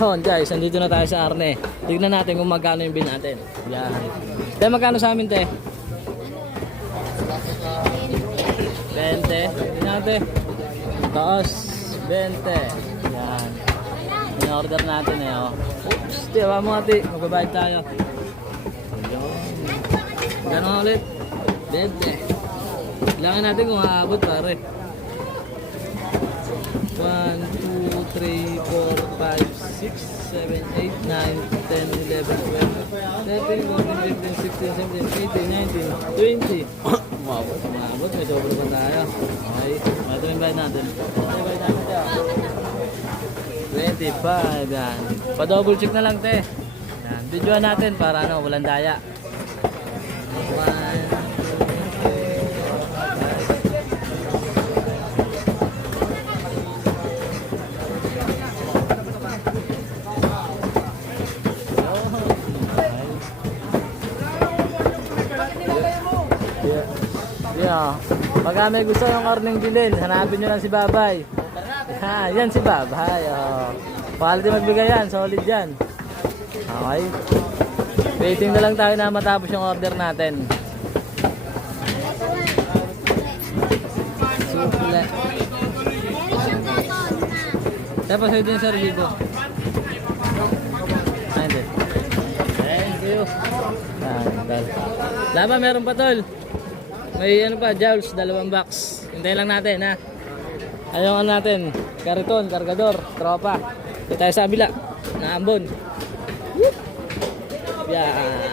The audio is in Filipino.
Yun guys, nandito na tayo sa Arne. Tignan natin kung magkano yung bill natin. Yan. Te, magkano sa amin, te? 20. Tignan natin. Taos. 20. Yan. In-order natin eh, oh. Oops, diba mo ati. Magbabayad tayo. Yun. Gano'n ulit? 20. Kailangan natin kung aabot pare. 1, 2, 3, 4, 5, 6, 7, 8, 9, 10, 11, 12, 13, 14, 15, 16, 17, 18, 19, 20. Umabot. May double pa tayo. Okay. Ito yung bayad natin. Ito yung bayad natin tayo. 25. Yan. Pa-double check na lang, te. Yan. Videoan natin para ano, walang daya. 1, yeah. Pagka may gusto yung karning bilhin, hanapin nyo lang si Babay. Yan si Babay. Oh. Quality magbigay yan, solid yan. Okay. Waiting na lang tayo na matapos yung order natin. Suple. Tapos ito yung sarili ko. Hindi. Thank you. Lama, meron pa tol. May ano pa, Jowls, 2 box. Hintayin lang natin, ha. Ayun ano natin, kariton, kargador, tropa. Ito tayo sa kabila, na ambon. Yan.